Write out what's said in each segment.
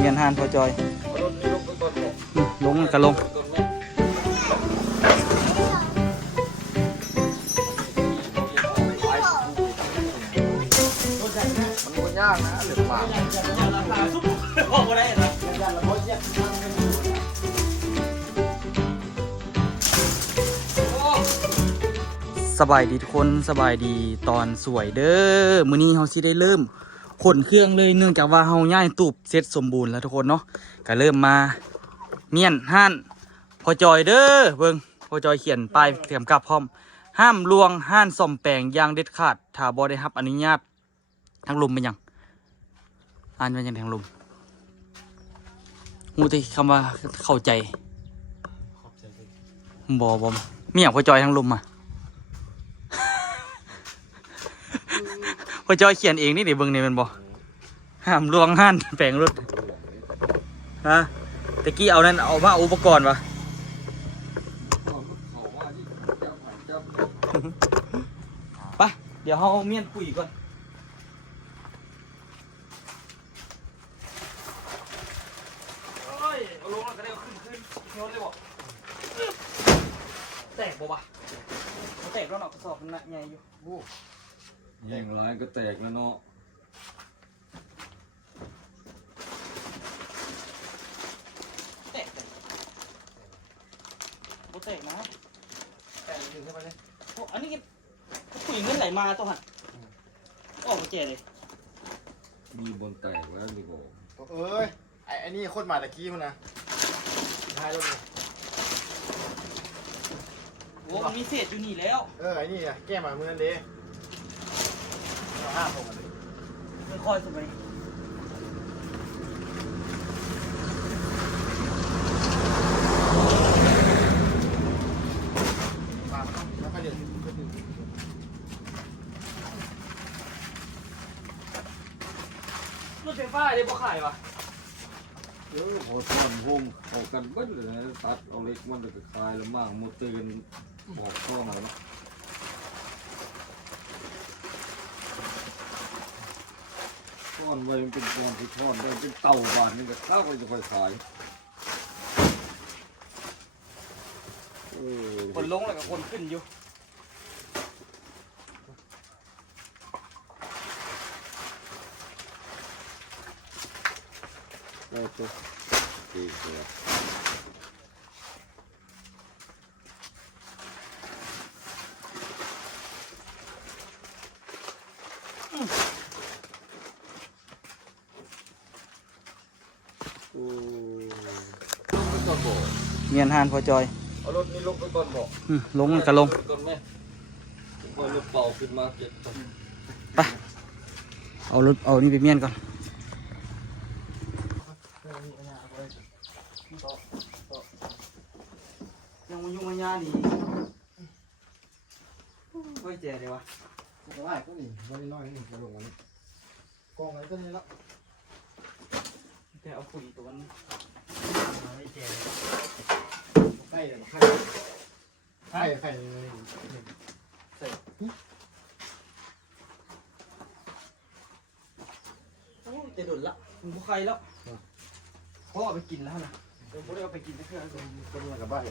เมียนฮานพอจอยลงกระลงมันยากนะหรือเปล่าสบายดีทุกคนสบายดีตอนสวยเด้อมื้อนี้เฮาสิได้เริ่มขนเครื่องเลยเนื่องจากว่าเฮาย้ายตูบเสร็จสมบูรณ์แล้วทุกคนเนาะก็เริ่มมาเมียนห้านพอจอยเด้อเบิ่งพอจอยเขียนป้ายเตรียมกับพร้อมห้ามลวงห้านซ่อมแปลงอย่างเด็ดขาดถ้าบ่ได้รับอนุญาตทางลมเป็นหยังอ่านว่าหยังทางลมฮู้แต่คำว่าเข้าใจบ่มีหยังพอจอยทางลมอ่ะ พอจอยเขียนเองนี่เดี๋ยวเบิ่งนี่มันบ่ห้ามลวงห้านแปลงรถฮะตะกี้เอานั่นเอามาอุปกรณ์วะไปเดี๋ยวเฮาเมียนปุ๋ยก่อนโอ้ยเอาลงแล้วก็ได้ขึ้นโยนเลยบ่แตกบ่วะแตกแล้วเนาะกระสอบมันใหญ่อยู่ยิงร้ายก็แตกแล้วเนาะแตกบ่แตกนะแตกถึงเข้าไปเลยโอ้อันนี้ปุ๋ยเงินไหลมาตัวหันออกมาแก่เลย มีบนแตกแล้วดิบอก เอ้ยไอ้นี่โคตรมาตะกี้มันนะท้ายรถเลย โอ้มันมีเศษอยู่นี่แล้ว ไอ้นี่อะแก้มาเมื่อนั้นเด้เอา5 ผมมาเลย มันคอยสมัยมาแล้วก็เดี๋ยวก็ดึง รถไฟฟ้าได้บ่ขายวะ พอทำวงออกกันเบิ้ลเลยนะตัดเอาเล็กมันจะคลายแล้วมากมดเตือนบอกข้อมาแล้วก้อนไว้มันเป็นก้อนที่ทอดได้เป็นเต่าบานนี่ก็ข้าวก็จะไปขายคนลงแล้วก็คนขึ้นอยู่ได้ตัวดีเลยเมียนฮานพอจอย เอารถนี้ลงไปก่อนบอก ลงก็ลง ก่อนไหมก่อนรถเป่าขึ้นมาเก็บ ไปเอารถเอานี่ไปเมียนก่อนยังมายุ่งมายาดีเฮ้ยเจ๋เดี๋ยววะ ก็ได้ก็นี่วันนี้น้อยนี่มาลงวันนี้กองอะไรก็นี่ละ แต่เอาปุ๋ยตัวนั้นไม่เจ๋ ไข่ไข่ไข่ไข่ใส่ โอ้จะดุดละมึงบุกใครแล้วเพราะเอาไปกินแล้วนะเดี๋ยวผมได้เอาไปกินนะเพื่อน ก็มากับบ้าน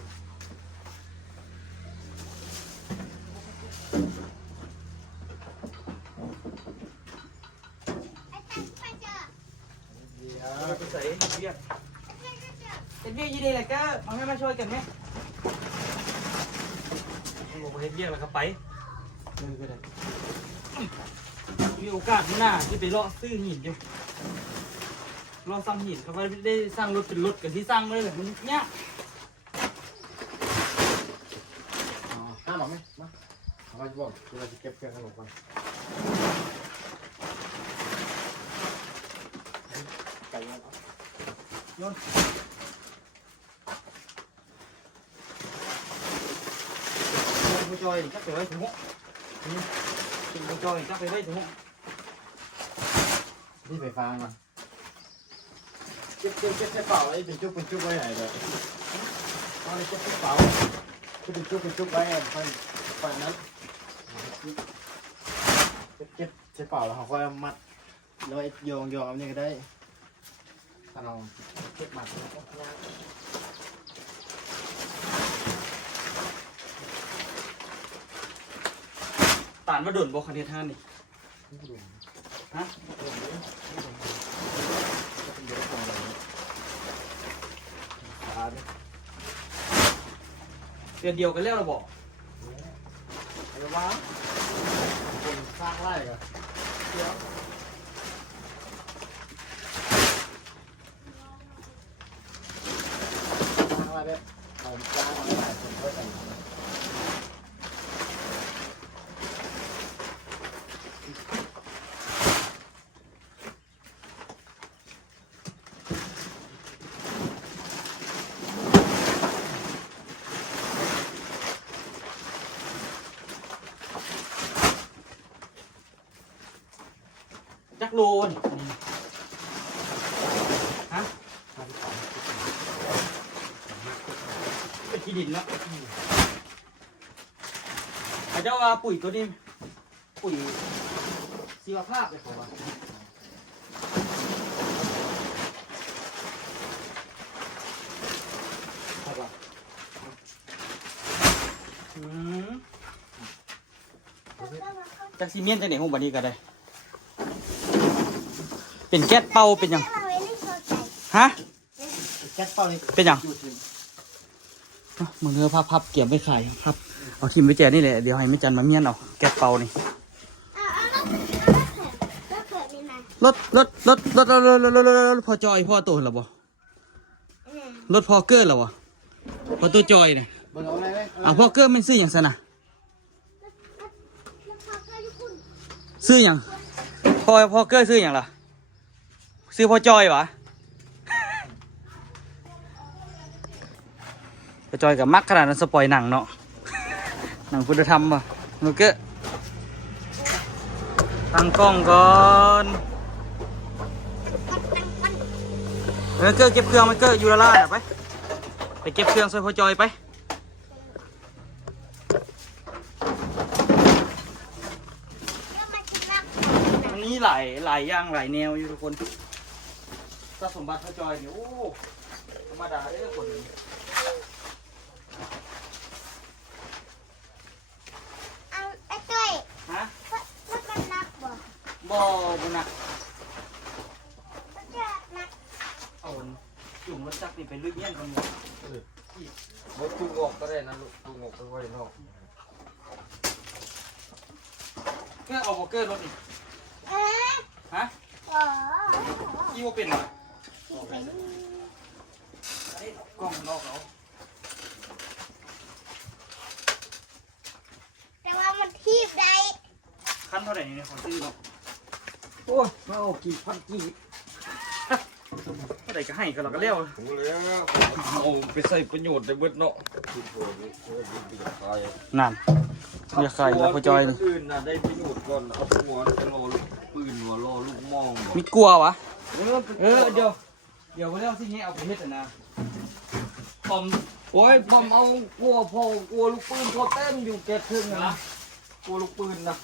ไปใส่เรียกเป็นเรียกยี่ดีเลยก็เอาให้มาช่วยกันไหมผมเห็นเรียกแล้วก็ไปเลยก็ได้มีโอกาสหน้าที่ไปเลาะซื้อหินอยู่เลาะสร้างหินเขาไม่ได้สร้างรถเป็นรถกับที่สร้างเลยมันเนี้ย ห้าหรอไหมมาเอาไปบอกเราจะเก็บเครื่องขนมก่อนไก่โยนผู้จอยจับไปไว้ถึงหัวผู้จอยจับไปไว้ถึงหัว นี่ไฟฟ้ามาเก็บใส่เปล่าไว้เป็นจุกไว้ไหนเลยเอาเลยเก็บใส่เปล่าเป็นจุกไว้ไฟนั้นเก็บใส่เปล่าแล้วเขาค่อยมัดแล้วโยงอันนี้ก็ได้ ขนมเก็บหมักแล้วก็ย่าง ตานมาดุนบ่คันเฮ็ดท่านนี่ฮะเดือนเดียวกันแล้วเราบอก อะไรวะคนสร้างไร่กันเดี๋ยวสร้างไร่เนี่ยเอาสร้างไร่คนก็ใส่ จักโลนฮะเป็นที่ดินเนาะอาจจะว่าปุ๋ยตัวนี้ปุ๋ยชีวภาพเลยเขาว่าจากซีเมนต์จากไหนห้องบันนี้ก็ได้เป็นแก๊สเป่าเป็นหยังฮะ แก๊สเป้านี่ เป็นหยังมึงเนื้อพับเกี่ยวไปขายครับเอาทิมไปแจกนี่แหละเดี๋ยวให้แม่จันมาเมียนเอาแก๊สเป่านี่รถพอจอยพ่อตัวเหรอบ่รถพอเกอร์เหรอวะพอตัวจอยเนี่ย เบิ่งเอาอะไรไหม พ่อเกอร์มันซื้ออย่างสนะซื้ออย่างพ่อเกอร์ซื้ออย่างล่ะซื้อพ่อจอยวะพ่อจอยกับมักขนาดนั้นสปอยหนังเนาะหนังคุณธรรมป่ะนูเกอร์ตั้งกล้องก่อนนูเกอร์เก็บเครื่องมันเกอร์ยูราล่าน่ะไปเก็บเครื่องใส่พ่อจอยไปอันนี้หลายอย่างหลายแนวอยู่ทุกคนถ้าสมบัติพระจอยเนี่ยโอ้ธรรมดาเลยคนนี้ เอาไอ้ตุ้ย ฮะ แล้วมันนักบ่ บ่บุนัก มันจะนัก เอาจุ่มรถจักรนี่ไปลุยเงี้ยนกันหมด รถจุงออกก็ได้นะลูกจุงออกไปไว้นอก เพื่อเอาโบเกอร์รถนี่ เอ๊ะ ฮะ อ๋อ ยี่ว่าเป็นเหรอไอ้กล้องนอกเอา แต่ว่ามันทีบได้ คันเท่าไหร่เนี่ยขอซื้อเนาะ โอ้ยมาเอากี่พันกี่ เท่าไหร่ก็ให้กันเราก็เลี้ยว โอ้แล้วเอาไปใส่ประโยชน์ในเบิดเนาะคือโผล่ไปขาย นั่นอย่าขายแล้วพอจอยนี่ อื่นน่ะได้ประโยชน์ก่อนเอาหัวจะรอลูกปืนหัวรอลูกมองบ่ มีกลัววะ เออ เดี๋ยวเลี้ยวที่นี้เอาไปเฮ็ดอ่ะนะคอม โอ้ยผมเอากลัวพอกลัวลูกปืนพอเต้นอยู่แกทึ่งนะกลัวลูกปืนนะ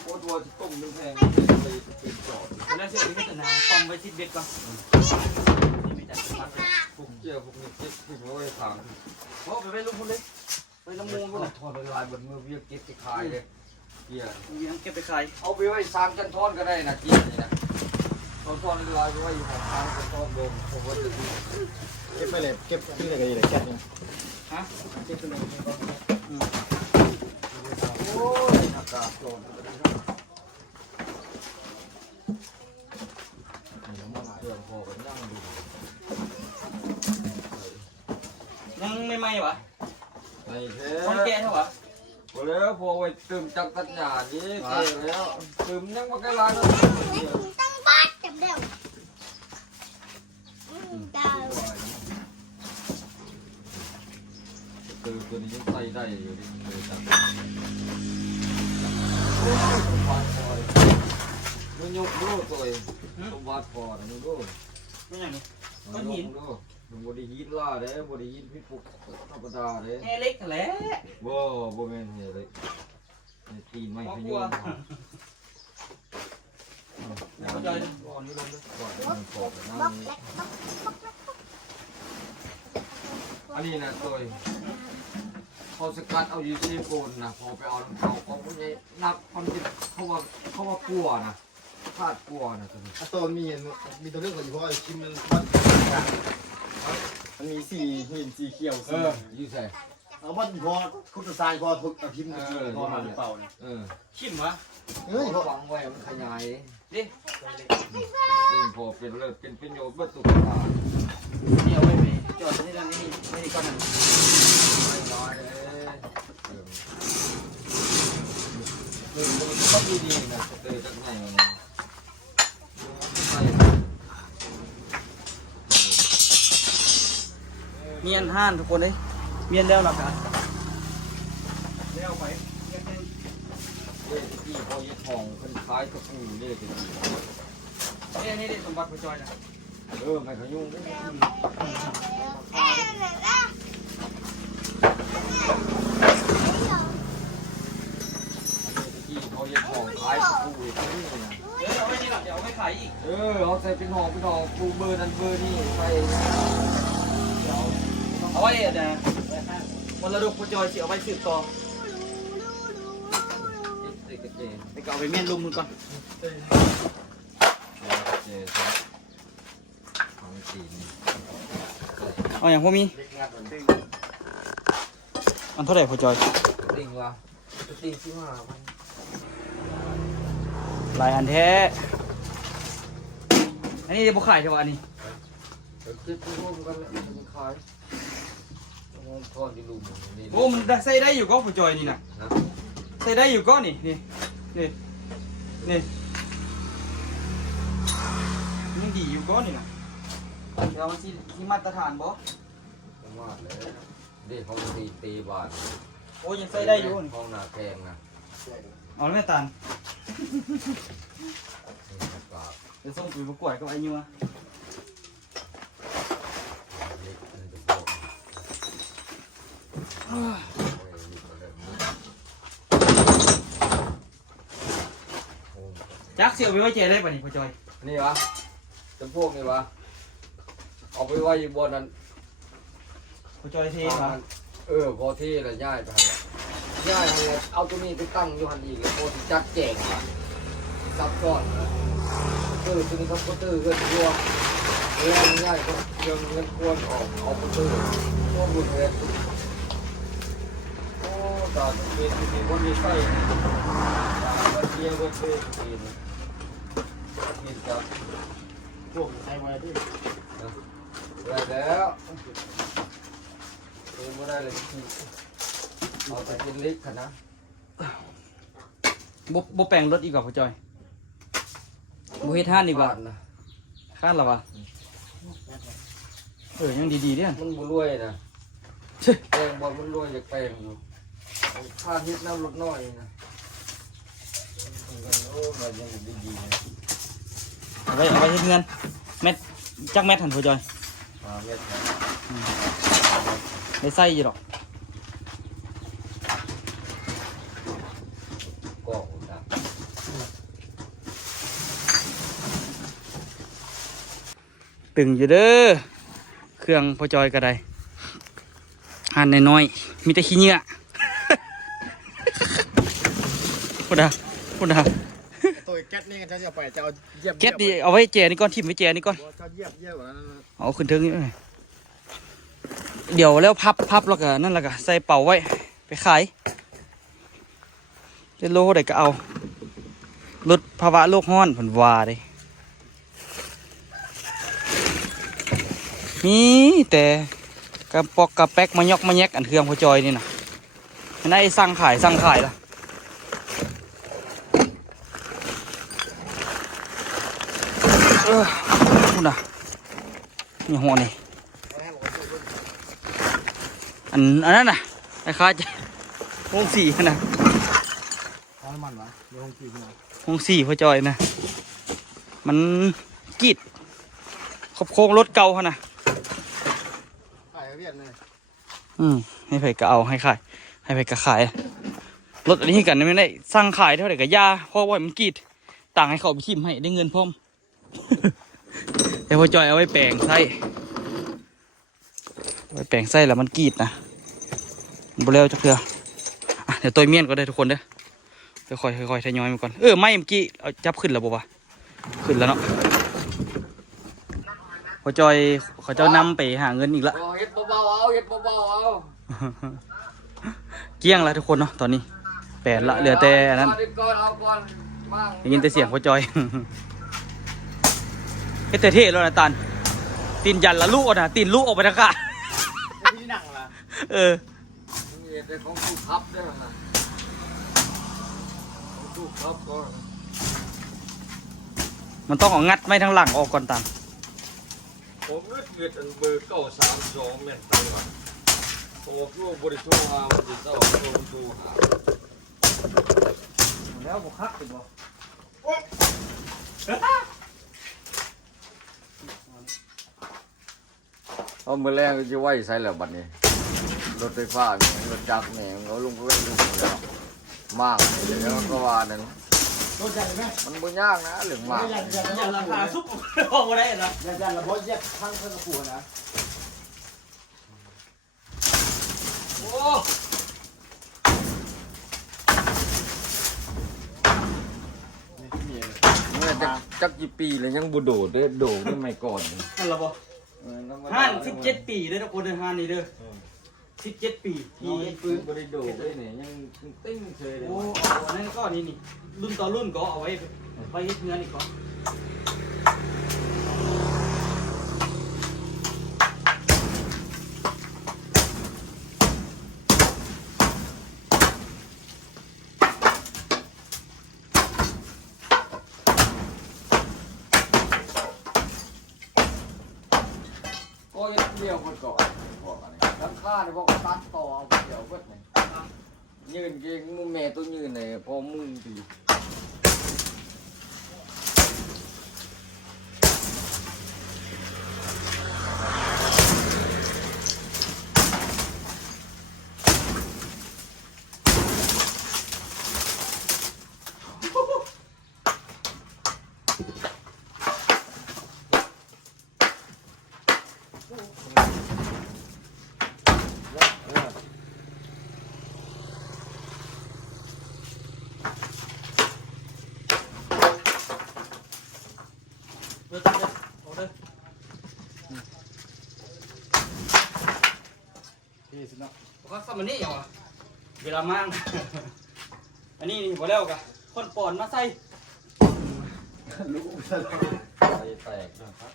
โคตรวัวจะต้มนึงแพงเลยเป็นจอด แล้วเสร็จไปเฮ็ดอ่ะนะคอมไว้ที่เบ็ดก่อนนี่ไม่จัดสมัครเลย พวกเจ้าพวกนี้เก็บที่ไว้ทาง โอ้ไปเป็นลูกคนเล็กไปน้ำมูลพวกน่ะ ทอดลายบนมือเวียเก็บไปขายเลยเกียร์ เลี้ยงเก็บไปขาย เอาไปไว้สร้างกันทอดก็ได้นะเกียร์นี่นะทอดลายไปไว้อยู่ของทางกันทอดลงผมว่าจะดี เก็บไปเลยเก็บที่ไหนก็ดีเลยแก๊สเนี่ย ฮะ เก็บไปเลย โอ้ยอากาศร้อนเครื่องพอกันย่างดู ยังไม่ไหมวะ ไอ้แท้ คนแก่เท่าวะ พอแล้วพอไว้ตื่มจักตัดหญ้านี่เกแล้วตื่มยังมาไกลลายแล้ว ตั้งบ้านจับเดี่ยวดาว ตื่มตัวนี้ยังใส่ได้อยู่ดิเลยจังมึงยกดูตัวเองสมบัติพอนะมึงดู ไม่อย่างนี้ มึงบไดีฮิตล่าเด้บไดีฮิตพิษพวกธรรมดาเด้ แง่เล็กแหละ บ่แม่นเฮ้ยตีนไม่พยน เข้าใจก่อนนี่ลงด้วย ก่อนมันขอบนะ บล็อกเล็กบล็อก อันนี้นะตัวเขาสกัดเอายูซีโกนนะพอไปเอาเขาของพวกนี้นับความจริงเขาว่ากลัวนะคาดกลัวนะตัวนี้ ตัวมีตัวเรื่องของอยู่เพราะชิมมันมีสีหินสีเขียว ยูใส่ เอาว่าพอคุตสายพอทุกอาทิตย์พอมาหรือเปล่าเนี่ย ชิมวะ เฮ้ย เขาฟังไว้มันขยาย ดิ พอเป็นเลิศเป็นประโยชน์เพื่อสุขภาพ นี่เอาไว้ไปจอดนี่แล้วนี่ไม่ได้ก้อนนั้น ไม่น้อยเลยมันต้องดีๆนะเตยจากไหนมันใส่ เมียนห้านทุกคนเลยเมียนแล้วหรอครับ เลี้ยวไป เลขที่พอยึดทองคนคล้ายกับกูเลขที่ นี่สมบัติพระจอยนะ ไม่ขยุ่ง ที่เขายึดทองคล้ายกับกูอีกนี่นะ เอาไว้นี่หรอเดี๋ยวเอาไว้ขายอีก เอาใส่เป็นหองกูเบอร์นั้นเบอร์นี่ใส่ เอาไว้นะมรดกพระจอยสิเอาไว้สืบต่อ เด็กเจน ไปเอาไปเมียนลุมมึงก่อน เจนของสี เอาอย่างพวกมี เล็กงัดเหมือนตึ้ง อันเท่าไหร่พระจอย ติงวะติงที่มา หลายอันแท้อันนี้จะบุขายใช่ป่ะอันนี้ เก็บพวกกันแล้วมันคล้ายทอดที่ลุมนี่ โอ้มันใส่ได้อยู่ก็พระจอยนี่นะ นะ ใส่ได้อยู่ก็นี่นี่ดีอยู่ก็นี่นะเดี๋ยวมันที่มาตรฐานบ่ ผมว่าเลยเด็กห้องตีบาท โอ้ยังใส่ได้อยู่นี่ ห้องนาแพงนะ เอาแล้วแม่ตาลเดี๋ยวส่งไปประกวดกับไอ้ยัว จักเสียวไปไว้เจได้ป่ะนี่พ่อจอย นี่วะจำพวกนี่วะเอาไปไว้อยู่บนนั้น พ่อจอยเทป่ะ พอที่ละย่ายไปหันย่ายเลยเอาตัวนี้ไปตั้งอยู่หันอีกโคตรจัดแจงซับซ้อนตัวนี้เขาก็ตื้อเงินตัวเรื่องย่ายก็เงินควรออกเอาก็ตื้อพวกบุญเงินโอ้ตาตัวนี้มีคนมีไส้วันเดียววันเดียวกินจับ พวกใช้ไว้ที่ ได้แล้วเองไม่ได้เลยที่เอาแต่กินเล็กขนาด บ่แปลงรถอีกว่าพ่อจอยบ่เฮ็ดท่านอีกว่า นะ ข้านหรอวะยังดีๆเด้อ มันบุรวยนะแปลงบอลมันรวยอยากแปลงอยู่ค่าฮิตน้ำลดน้อยนะโอ้ยยังดีๆนะ เอาไว้เฮ็ดเงินแมทจักแมทหันพ่อจอย เม็ดนะ ได้ใส่อยู่ดอก ก็นะ ตึงอยู่เด้อเครื่องพ่อจอยก็ได้หั่นน้อยๆมีแต่ขี้เหงื่อ พุ่นน่ะ ตัวแก๊สนี่กันจะไปจะเอาเยียบ เก็บดิเอาไว้แจนี่ก่อนทิ่มไว้แจนี่ก่อน จะเยียบกว่านั้น เอาขึ้นถึงนี่เลยเดี๋ยวแล้วพับแล้วก็นั่นแล้วก็ใส่เป่าไว้ไปขายได้โลได้ก็เอาลดภาวะโลกร้อนผลวาเลยมีแต่กระปอกกระแป๊กมายอกมาแยกอันเครื่องพอจอยนี่นะไม่ได้สั่งขายละพูดนะนี่หัวนี่อันนั้นน่ะไอ้ข้าจะวงสี่นะ เอาน้ำมันวะเดี๋ยวคงกินนะ วงสี่พอจอยนะมันกีดขบโค้งรถเก่าเขานะ ขายเวียนเลย ให้ไผก็เอาให้ขายให้ไผก็ขายรถอันนี้กันไม่ได้สร้างขายเท่าไหร่กับยาเพราะว่ามันกีด ต่างให้เขาไปทิมให้ได้เงินพร้อม แต่พอจอยเอาไว้แปลงไส้เอาไว้แปลงไส้แล้วมันกรีดนะมันบ่เร็วจักเทื่ออ่ะเดี๋ยวตัวเมียนก็ได้ทุกคนเด้อค่อยๆทยอยมาก่อนไม่เมื่อกี้เอาจับขึ้นแล้วบ่วะขึ้นแล้วเนาะพอจอยเขาเจ้านำไปหาเงินอีกละ เฮ็ดเบาๆเอาเฮ็ดเบาๆเอา เกลี้ยงแล้วทุกคนเนาะตอนนี้แปดละเหลือแต่อันนั้น เอาก่อนมั่ง ได้ยินแต่เสียงพอจอย เฮ็ดแต่เท่แล้วนะตันตีนยันละลูกอ่ะนะตีนลูกออกไปทางกา ที่หนังล่ะ เออ เฮ็ดของผู้ขับได้อนะผู้ขับก่อน มันต้องเอางัดไม่ทั้งหลังออกก่อนตัน ผมเงินอันเบอร์932แม่นตังว่ะโอ้ผู้บริโภคมาวันที่2โทรหา แล้วบ่คักเป็นบ่ เอามือแรงจะไหวใส่แล้วบัดนี้รถไฟฟ้าเนี่ยรถจักรเนี่ยเขาลงก็ลงแล้วมากเดี๋ยวก็ว่านั่น รถใหญ่ไหม มันบ่ยากนะเรื่องมาก ยันราคาซุปออกบ่ได้นะ ยันระบบแยกข้างเพื่อนกระปูนะ โอ้เนี่ยจักกี่ปีเลยยังบ่โดดเด้อโดดได้ไม่ก่อน นั่นล่ะบ่ห้าน17 ปีเด้อทุกคนเด้อห้านนี้เด้อ17 ปี ที่ปืนบ่ได้โดดเลยเนี่ยยังติ้งเฉยเลย โอ้เอาอันนั้นก็นี่รุ่นต่อรุ่นก็เอาไว้ไปเฮ็ดเงินอีกก็ก็ยังเดียวคนก่อนบอกอะไรทั้งค่าเนี่ยบอกตัดต่อเอาเดี๋ยวเบิดเนี่ยยืนเก่งมึงแม่ตัวยืนเนี่ยพอมึงดี เด้อตันเด้อเอาเด้อ ที่สินะ เขาซ้ำอันนี้เหรอเวลามั่ง อันนี้นี่บ่แล้วกะคนปอนมาใส่ ลูก ใจแตกนะครับ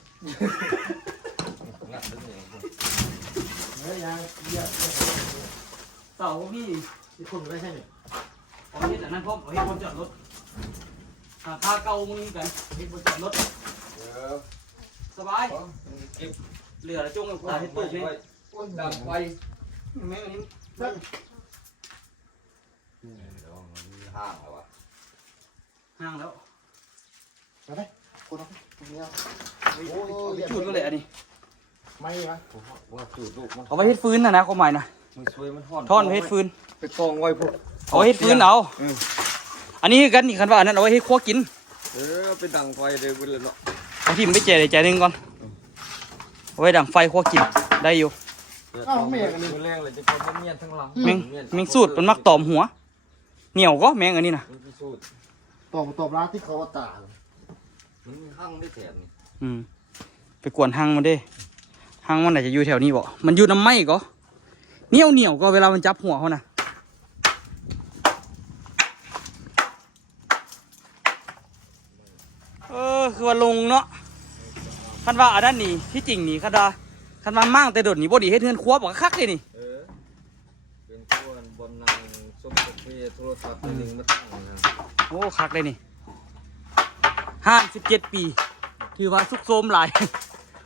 งัดได้เลย เฮ้ยยังเยอะ เสาพี่ ที่คนไม่ใช่เนี่ย เอาเฮ็ดอันนั้นพร้อมเอาเฮ็ดบนจอดรถหาค่าเก่ามึงกันเฮ็ดบนจอดรถสบายเก็บเหลือจุ้งกับตาเฮ็ดตู้นี่ ดังไฟ แม่งอันนี้ ห่างแล้ววะ ห่างแล้ว มาได้คนเอาตรงนี้เอา จุดก็เลยอันนี้ ไม่ฮะ ว่าสูดลูกมัน เอาไว้เฮ็ดฟืนนะความหมายนะ มือช่วยมันห่อน ท่อนไว้เฮ็ดฟืน ไปกองไว้พวก เอาไว้เฮ็ดฟืนเอาอันนี้กันนี่คันว่าอันนั้นเอาไว้เฮ็ดครัวกิน ไปดังไฟเลยเว้ยเนาะ เอาที่มันไปแจกใจหนึงก่อนเอาไว้ดังไฟครัวกินได้อยู่ มือแรงเลยจะคนเมียนทั้งหลัง แมงสูตรมันมักตอมหัวเหนียวก็แมงอันนี้นะ มันพิสูจน์ ตอบร้านที่เขาว่าตา มันหั่งได้แถมนี่ ไปกวนหางมันเด้หางมันอาจจะอยู่แถวนี้บ่มันอยู่น้ำไหม้ก็เหนียวก็เวลามันจับหัวเขานะคือว่าลงเนาะคันว่าอันนั้นนี่ที่จริงนี่คันว่ามั่งแต่โดดนี่บ่ดีเฮ็ดเฮือนครัวบ่คักเลยนี่ เป็นตัวบนนางสมบัติโทรศัพท์ตัวหนึ่งมาตั้งนะ โอ้คักเลยนี่57 ปีถือว่าสุกโทรมหลาย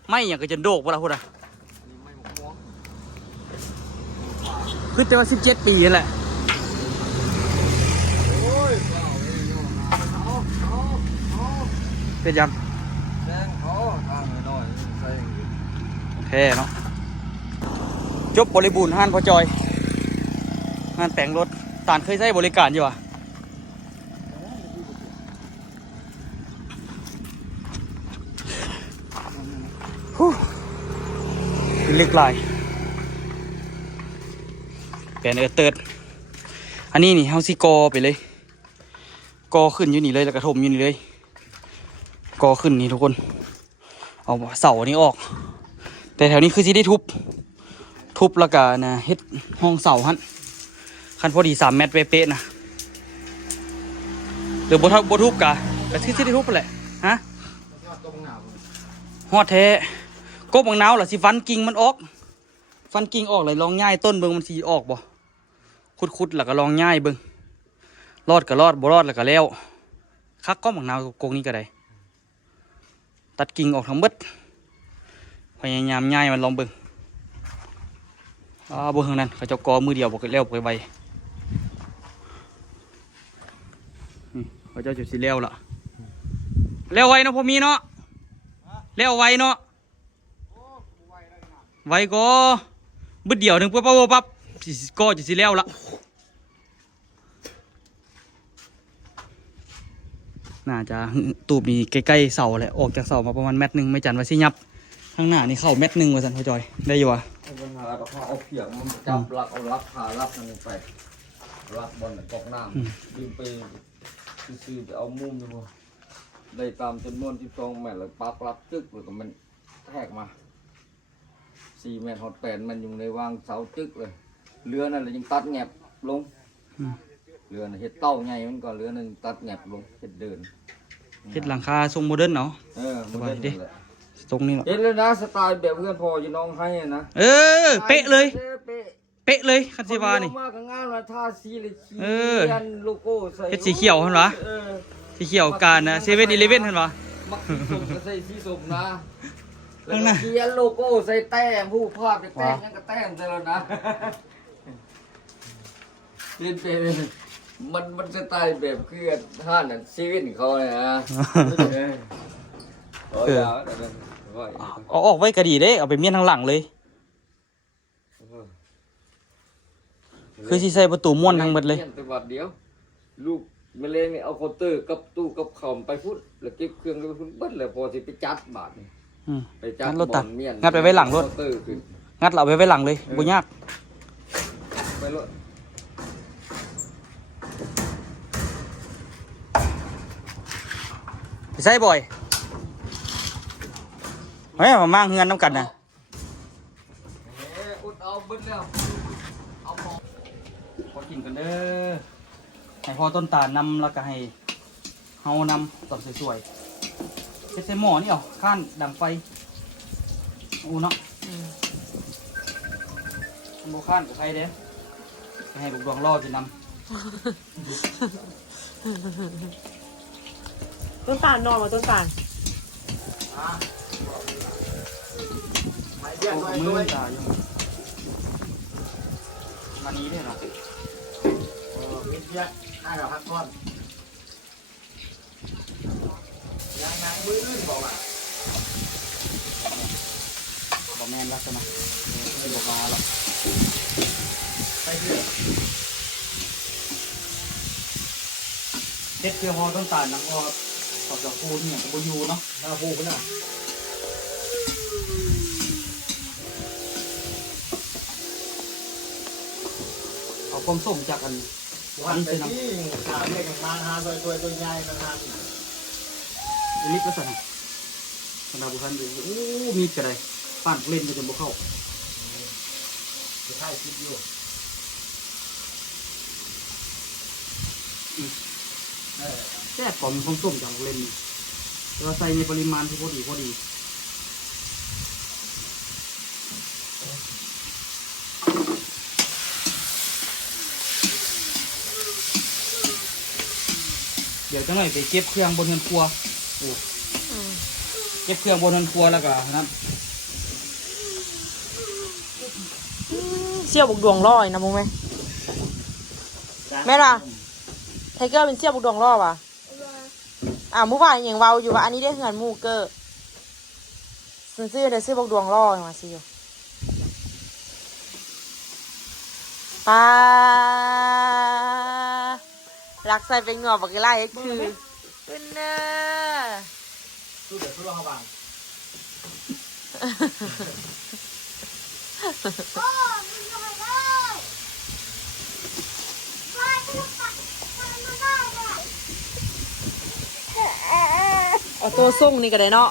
ไม่อย่างก็จะโดกบ่ล่ะพุ่นน่ะ นี่ไม่หมกม่วง คือแต่ว่า17 ปีนั่นแหละ โอ้ยเปล่าเลยโยนเอา เป็นยัง แซงเขาทางหน่อยใส่อย่างนี้ โอเคเนาะจบบริบูรณ์ห้านพอจอยงานแต่งรถตานเคยใช้บริการอยู่อ่ะ พิลึกลายแปลนเติร์ดอันนี้นี่เฮาสิกอไปเลยกอขึ้นอยู่นี่เลยแล้วกระทมอยู่นี่เลยกอขึ้นนี่ทุกคนเอาเสานี้ออกแต่แถวนี้คือสิได้ทุบแล้วก็นะเฮ็ดห้องเสาฮั่นคันพอดี3 เมตรเป๊ะๆนะหรือบ่ทุบกะก็คือสิได้ทุบไปแหละฮะฮอดแท้กบบังนาวล่ะสิฟันกิ่งมันออกเลยลองง่ายต้นเบิ่งมันสิออกบ่ขุดแล้วก็ลองง่ายเบิ่งรอดก็รอดบ่รอดแล้วก็แล้วคักก้อมบังนาวกงนี้ก็ได้ตัดกิ่งออกทั้งเบิดพยายามง่ายมันลองเบิ่งเบิ่งทางนั้นเขาเจ้ากอมือเดียวบ่แล้วไปไวนี่เขาเจ้าจุดสิแล้วล่ะแล้วไวเนาะพอมีเนาะแล้วไวเนาะไวก็บึดเดียวหนึ่งปั๊บก็จะสิแล้วละน่าจะตูบนี่ใกล้ๆเสาแหละออกจากเสามาประมาณ1 เมตรไม่จันว่าสิยับข้างหน้านี่เข้า1 เมตรว่าสันพ่อจอยได้อยู่วะปัญหาเราเอาเพียงมันจับลักเอาลักขาลักนั่นไปลักบอลกอกน้ำดึงไปซื้อไปเอามุมนี่บ่ได้ตามจำนวน12 เมตรแล้วปักลักจึกแล้วก็มันแทกมา4 เมตรฮอด8มันอยู่ในวางเสาจึกเลยเรือนั่นเลยยังตัดแงบลงเรือน่ะเฮ็ดเต้าใหญ่มันก็เรือนั่นตัดแงบลงเฮ็ดเดินเฮ็ดหลังคาทรงโมเดิร์นเนาะโมเดิร์นแหละตรงนี้เนาะเฮ็ดเลยนะสไตล์แบบเพื่อนพออยู่น้องให้นะเป๊ะเลยเป๊ะเลยคันสิวานี่มากกับงานว่าทาสีเลยเขียนโลโก้ใส่เฮ็ดสีเขียวหั่นวะสีเขียวการนะ7-11หั่นวะมักสีส้มก็ใส่สีส้มนะแล้วก็เขียนโลโก้ใส่แต้มผู้ภาพแต้มยังก็แต้มใส่แล้วนะเล่นเป็นมันสไตล์แบบคือท่านน่ะชีวิตเขาเนี่ยนะเอาออกไว้ก็ดีเด้เอาไปเมียนทางหลังเลยคือสิใส่ประตูม้วนทั้งหมดเลยแต่บัดเดียวลูกแมลงนี่เอาเคาน์เตอร์กับตู้กับเข่าไปพุ่นแล้วเก็บเครื่องไปพุ่นเบิดแล้วพอสิไปจัดบาทนี่ไปจัดรถตัดเมียนงัดไปไว้หลังรถงัดเราไปไว้หลังเลยบ่ยากไปรถไปใส่บ่อยเฮ้ยมามั่งเงินน้ำกันนะอุดเอาเบิดแล้วเอาพอกินกันเด้อให้พอต้นตาลนำแล้วก็ให้เฮานำตบสวยๆใส่หม้อนี่เอาข้านดังไฟอูเนาะโมข้านกับใครเด้ให้ลูกดวงล่อจะนำต้นตาลนอนมาต้นตาลโอ้มือตาอยู่วันนี้เนี่ยเนาะมีเยอะให้เราพักผ่อนยังมือลื่นบอกว่าบอกแม่นลักษณะไม่บอกมาหรอกไปเรื่อยเด็ดเพียวพอต้นตาลนะพอขอบจากปูเนี่ยกับปูยูเนาะหน้าปูกันน่ะเอาความส้มจากอันวันนี้ที่ขาเล็กมาหาตัวใหญ่มาทำลิตรลักษณะขนาดบุคันดูโอ้มีกระไรปั่นเล่นไปจนบุเข้าจะใช่คิดอยู่แค่ผมความส้มจากเล่นเราใส่ในปริมาณที่พอดีเดี๋ยวจะหน่อยไปเก็บเครื่องบนเรือนครัวเก็บเครื่องบนเรือนครัวแล้วก็นั่นเสี่ยวบุกดวงล่อนะมึงไหมแม่ล่ะไทเกอร์เป็นเสี่ยวบุกดวงล่อว่ะเมื่อวานอย่างเว้าอยู่ว่าอันนี้ได้เงินมูเกอร์ซื้อแต่ซื้อบุกดวงล่อมาซิวป้ารักใส่เป็นเงาบักไล่คือเป็นเนอสู้เดี๋ยวสู้เราเข้าบัง โอ้มึงทำไมได้พ่อจะตัดมันไม่ได้เลย เอาตัวส่งนี่ก็ได้เนาะ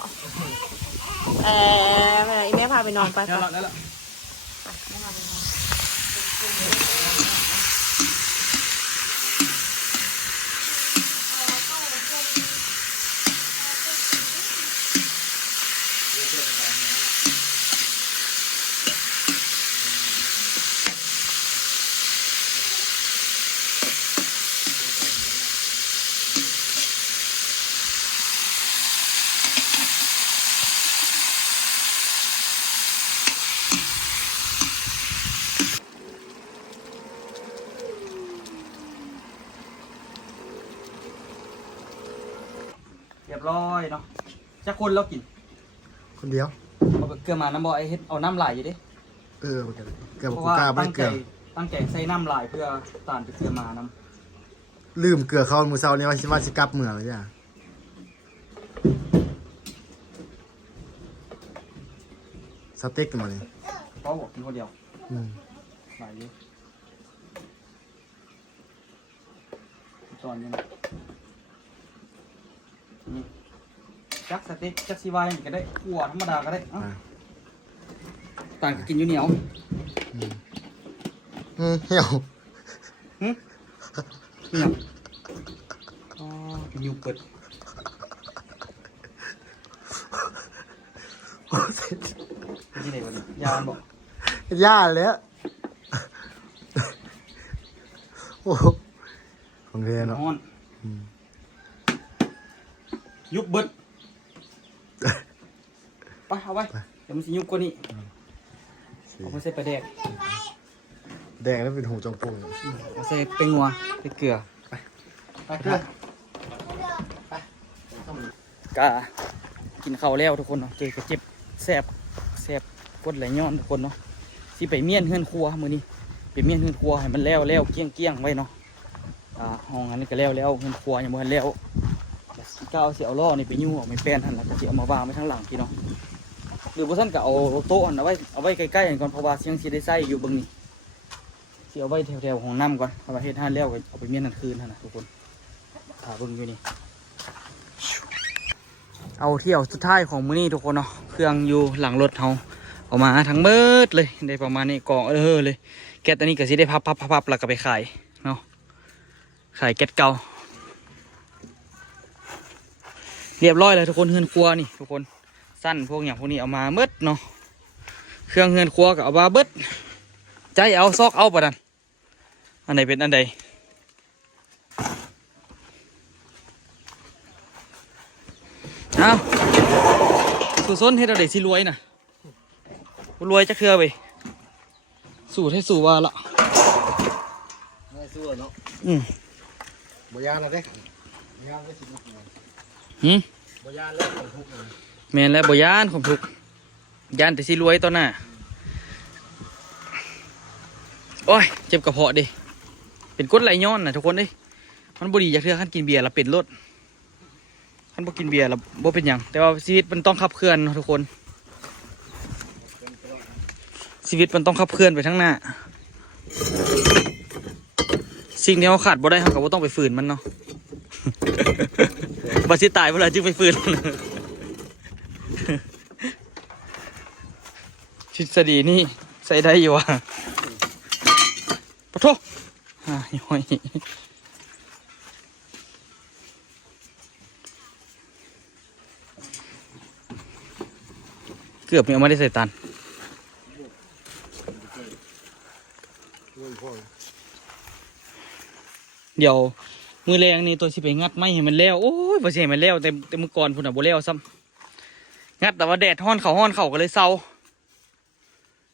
ไปไหนอีแม่พาไปนอนไป ได้ละได้ละ เรียบร้อยเนาะจะคนแล้วกิน คนเดียว เอาเกลือมาน้ำบ่อไอ้เฮ็ดเอาน้ำไหลอยู่ดิ เออมันเกือบ เพราะ กู ว่าก ล้าไม่ ตั้ง เกื ใจ อบ ตั้งใจใส่น้ำไหลเพื่อตานไปเกลือมาน้ ลืมเกือบเข้ามือเช้านี้ว่าสิกลับเมืองเลยจ้ะสเต็กกันมาเลย ำเพราะบอกกินคนเดียว อืม ไหลอยู่จอนอยู่นะนี่จักสเต็กจักซีวายก็ได้ขั่วธรรมดาก็ได้เอ้า อ่ะ ต่างก็กินอยู่เหนียว เหี่ยว เหนียวอ๋อกินอยู่เปิด ที่ไหนวะเนี่ยยานบอก ย่าเลยอะโอ้โหของเรียนเนาะ ฮ้อน อืม ยุบเบิดไปเอาไว้เดี๋ยวมันสิยุบกว่านี้เอาไปใส่ปลาแดก แดงแล้วเป็นหูจงโปง เอาใส่เป็นงัวไปเกลือไปเกลือก็กินข้าวแล้วทุกคนเนาะเจอกระเจ็บแสบกดไหลย้อนทุกคนเนาะสิไปเมียนเฮือนครัวมื้อนี้ไปเมียนเฮือนครัวให้มันแล้วเกลี้ยงไว้เนาะห้องอันนี้ก็แล้วเฮือนครัวยังบ่ทันแล้วก็เอาสิเอาล้อนี่ไปยู่ออกไปแป้นหั่นแล้วก็สิเอามาวางไว้ข้างหลังพี่เนาะหรือบ่ซั่นก็เอาโต๊ะอันเอาไว้ใกล้ๆกันก่อนเพราะว่าเสียงสิได้ใส่อยู่เบิ่งนี่สิเอาไว้แถวๆของน้ำก่อนเอาไว้เฮ็ดหั่นแล้วก็เอาไปเมียนนั่นคืนหั่นน่ะทุกคนถ้าเบิ่งอยู่นี่เอาเที่ยวสุดท้ายของมื้อนี้ทุกคนเนาะเครื่องอยู่หลังรถเฮาเอามาทั้งเบิดเลยได้ประมาณนี้กองเลยแก๊สอันนี้ก็สิได้พับแล้วก็ไปขายเนาะขายแก๊สเก่าเรียบร้อยเลยทุกคนเฮือนครัวนี่ทุกคนสั้นพวกอย่างพวกนี้เอามาเบิดเนาะเครื่องเฮือนครัวก็เอามาเบิดใจเอาซอกเอาปะนั่นอันไหนเป็นอันใดเอาสู่ส้นให้เราได้สิรวยน่ะรวยจะเครือไปสู่ให้สู่ว่าละ ไม่สู้เนาะ บ่ยานแล้วเด้ยานก็สิ หืม บ่ยานแล้วของทุกข์เลย แม่นแล้วบ่ยานของทุกยานแต่สิรวยตอนหน้าโอ้ยเจ็บกระเพาะดิเป็นกรดไหลย้อนนะทุกคนเอ้ยมันบ่ดีอยากเทื่อคันกินเบียร์แล้วเป็นรถคันบ่กินเบียร์แล้วบ่เป็นหยังแต่ว่าชีวิตมันต้องขับเคลื่อนเนาะทุกคนชีวิตมันต้องขับเคลื่อนไปทั้งหน้าสิ่งที่เราขาดบ่ได้เราก็บ่ต้องไปฝืนมันเนาะ บ่สิตายเวลาจึงไปฝืน ทฤษฎีนี่ใส่ได้อยู่อ่ะปะโถย่อยเกือบยังไม่ได้ใส่ตันเดี๋ยวมือแรงนี่ตัวสิไปงัดไม้ให้มันแล้วโอ้ยบ่สิให้มันแล้วแต่มือก่อนพุ่นน่ะบ่แล้วซ้ำงัดแต่ว่าแดดฮ้อนเข่าก็เลยเศร้า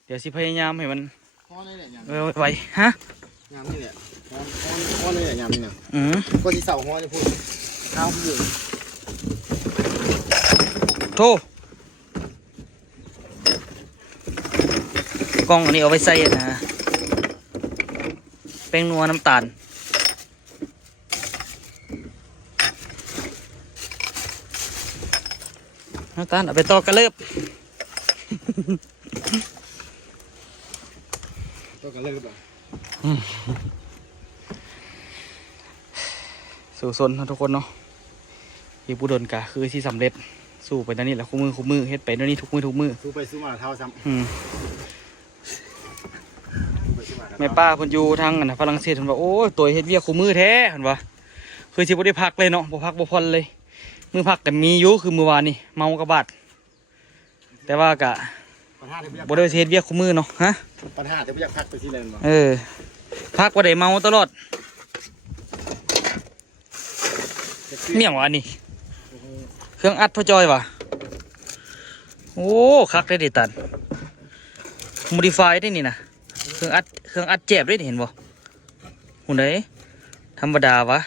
เดี๋ยวสิพยายามให้มัน ฮ้อนนี่แหละยาม ไว้ฮะ ยามนี่แหละฮ้อนนี่แหละยามนี่น่ะ ก็สิเสาฮ้อนจะพูดข้าวอยู่ โทกล้องอันนี้เอาไว้ใส่นะแป้งนัวน้ำตาลเอาไปต่อกระเลิบ ตัวก็เลิกแล้ว สู่ซนเนาะทุกคนเนาะอีบุดนกะคือที่สำเร็จสู้ไปตอนนี้แหละคู่มือเฮ็ดไปตอนนี้ทุกมือสู้ไปสู้มาเท่าซ้ำ แม่ป้าเพิ่นอยู่ทางอันนะฝรั่งเศสเพิ่นว่าโอ้ยตัวเฮ็ดเวียกคู่มือแท้เพิ่นว่าคือสิบ่ได้พักเลยเนาะบ่พักบ่ผ่อนเลยมือพักก็มีอยู่คือมื้อวานนี่เมากระบาดแต่ว่ากะ ปัญหาที่ไม่อยาก บ่ได้เฮ็ดเวียกคู่มือเนาะฮะ ปัญหาที่ไม่อยากพักไปที่ไหนมา พักบ่ได้เมาตลอดเมี่ยงวะอันนี้เครื่องอัดพ่อจอยวะโอ้คักได้ดิตันโมดิฟายได้นี่นะเครื่องอัดเจ็บได้นี่เห็นบ่หุ่นไหนธรรมดาวะ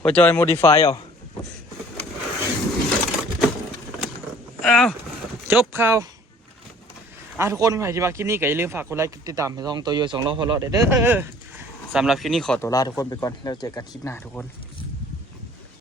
พ่อจอยโมดิฟายเอาจบข่าวทุกคนใครที่มาคลิปนี้ก็อย่าลืมฝากกดไลค์กดติดตามให้ช่องตัวโย2 ล้อพอเลาะเด้อสำหรับคลิปนี้ขอตัวลาทุกคนไปก่อนแล้วเจอกันคลิปหน้าทุกคน